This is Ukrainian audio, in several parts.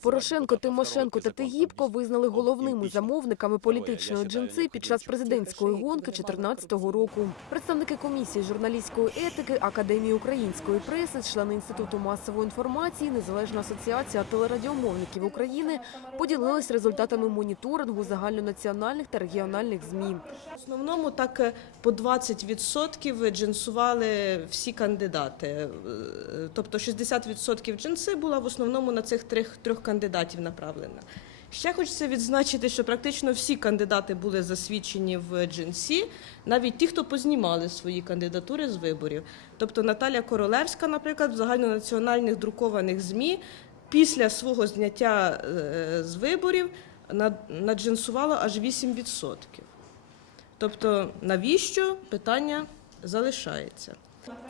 Порошенко, Тимошенко та Тигіпко визнали головними замовниками політичної джинси під час президентської гонки 2014 року. Представники комісії журналістської етики, Академії української преси, члени інституту масової інформації, Незалежна асоціація телерадіомовників України поділились результатами моніторингу загальнонаціональних та регіональних змі. В основному так е, по 20% джинсували всі кандидати. Е, Тобто 60% джинси була в основному на цих трьох, трьох кандидатів направлена. Ще хочеться відзначити, що практично всі кандидати були засвідчені в джинсі, навіть ті, хто познімали свої кандидатури з виборів. Тобто Наталя Королевська, наприклад, в загальнонаціональних друкованих ЗМІ після свого зняття е, з виборів над- наджинсувала аж 8%. Тобто, навіщо питання залишається?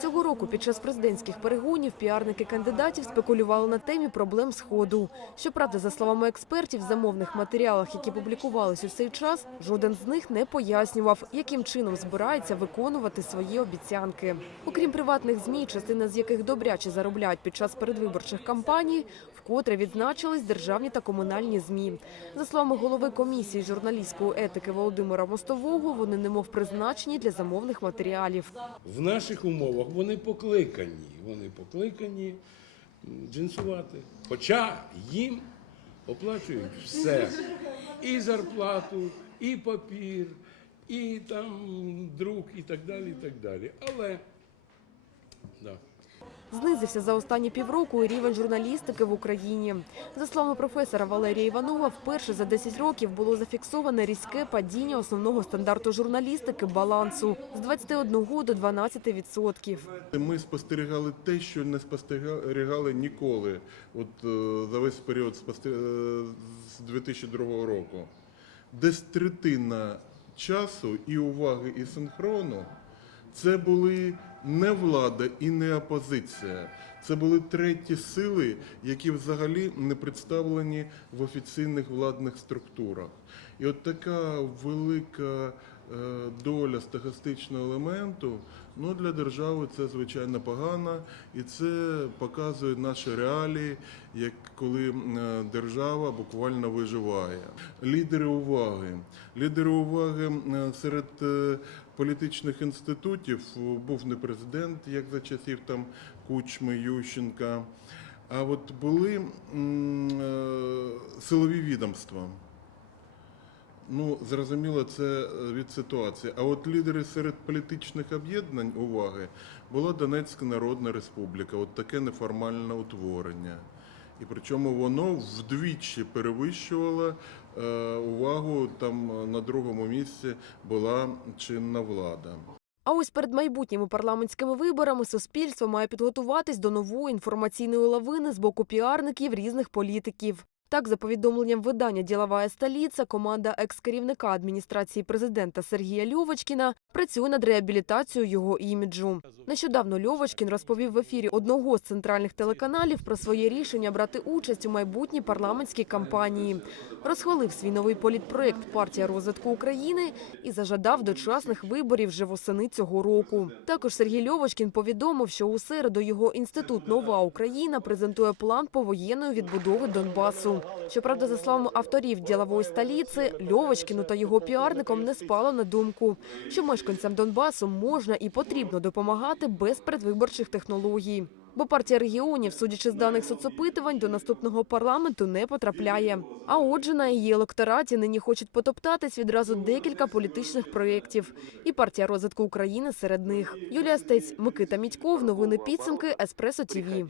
Цього року під час президентських перегонів піарники кандидатів спекулювали на темі проблем сходу. Щоправда, за словами експертів, в замовних матеріалах, які публікувались у цей час, жоден з них не пояснював, яким чином збирається виконувати свої обіцянки. Окрім приватних змі, частина з яких добряче заробляють під час передвиборчих кампаній, вкотре відзначились державні та комунальні змі. За словами голови комісії журналістської етики Володимира Мостового, вони немов призначені для замовних матеріалів. В наших умовах вони покликані, вони покликані джинсувати. Хоча їм оплачують все. І зарплату, і папір, і там друк, і так далі. і так далі. Але да. Знизився за останні півроку рівень журналістики в Україні. За словами професора Валерія Іванова, вперше за 10 років було зафіксоване різке падіння основного стандарту журналістики балансу з 21 до 12 відсотків. Ми спостерігали те, що не спостерігали ніколи, от е, за весь період е, з 2002 року. Десь третина часу і уваги, і синхрону це були не влада і не опозиція. Це були треті сили, які взагалі не представлені в офіційних владних структурах. І от така велика доля стахастичного елементу ну, для держави це звичайно погано, і це показує наші реалії, як коли е, держава буквально виживає. Лідери уваги. Лідери уваги е, серед е, політичних інститутів е, був не президент, як за часів там Кучми, Ющенка. А от були е, силові відомства. Ну, зрозуміло, це е, від ситуації. А от лідери серед політичних об'єднань уваги була Донецька Народна Республіка, от таке неформальне утворення. І причому воно вдвічі перевищувало е, увагу там е, на другому місці була чинна влада. А ось перед майбутніми парламентськими виборами суспільство має підготуватись до нової інформаційної лавини з боку піарників різних політиків. Так, за повідомленням видання «Ділова столиця», команда екс-керівника адміністрації президента Сергія Льовочкіна працює над реабілітацією його іміджу. Нещодавно Льовочкін розповів в ефірі одного з центральних телеканалів про своє рішення брати участь у майбутній парламентській кампанії. Розхвалив свій новий політпроект «Партія розвитку України» і зажадав дочасних виборів вже восени цього року. Також Сергій Льовочкін повідомив, що у середу його інститут «Нова Україна» презентує план повоєнної відбудови Донбасу. Щоправда, за словами авторів «Ділової столиці», Льовочкіну та його піарникам не спало на думку, що мешканцям Донбасу можна і потрібно допомагати без передвиборчих технологій. Бо партія регіонів, судячи з даних соцопитувань, до наступного парламенту не потрапляє. А отже, на її електораті нині хочуть потоптатись відразу декілька політичних проєктів. І партія розвитку України серед них. Юлія Стець, Микита Мідьков. Новини підсумки Еспресо ТІВІ.